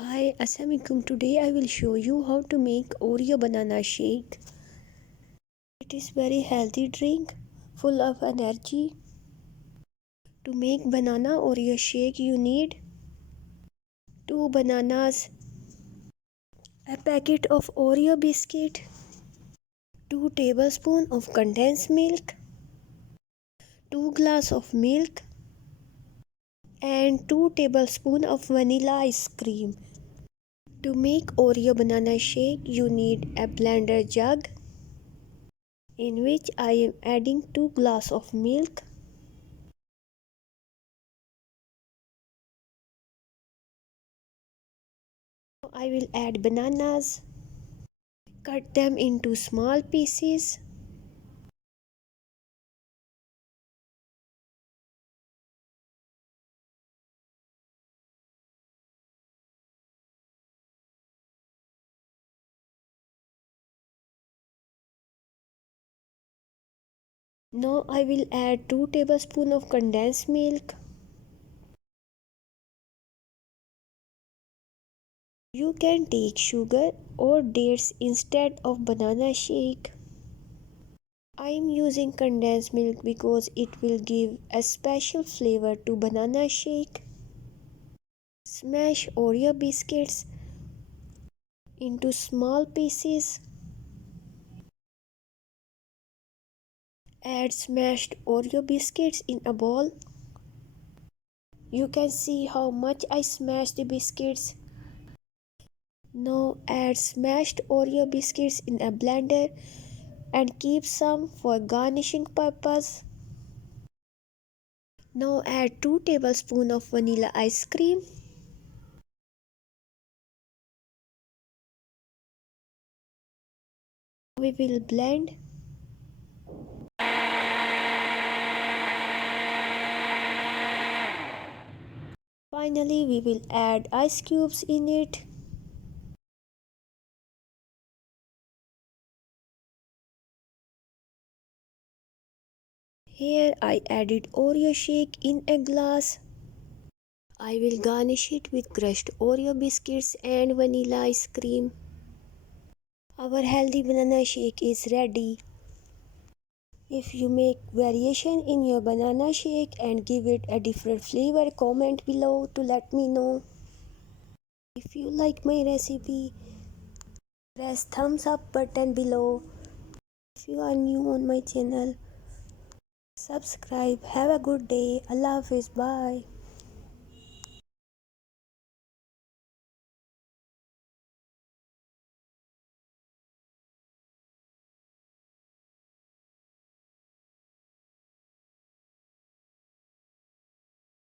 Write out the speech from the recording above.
Hi, Assalamualaikum. Today I will show you how to make Oreo banana shake. It is very healthy drink full of energy. To make banana Oreo shake you need 2 bananas, a packet of Oreo biscuit, 2 tablespoons of condensed milk, 2 glass of milk and 2 tablespoons of vanilla ice cream. To make Oreo banana shake you need a blender jug in which I am adding 2 glass of milk, I will add bananas, cut them into small pieces. Now I will add 2 tablespoons of condensed milk. You can take sugar or dates instead of banana shake. I am using condensed milk because it will give a special flavor to banana shake. Smash Oreo biscuits into small pieces. Add smashed Oreo biscuits in a bowl. You can see how much I smashed the biscuits. Now add smashed Oreo biscuits in a blender and keep some for garnishing purpose. Now add 2 tablespoons of vanilla ice cream. We will blend. Finally, we will add ice cubes in it. Here I added Oreo shake in a glass. I will garnish it with crushed Oreo biscuits and vanilla ice cream. Our healthy banana shake is ready. If you make variation in your banana shake and give it a different flavor, comment below to let me know. If you like my recipe, press thumbs up button below. If you are new on my channel, subscribe. Have a good day. Allah Hafiz. Bye.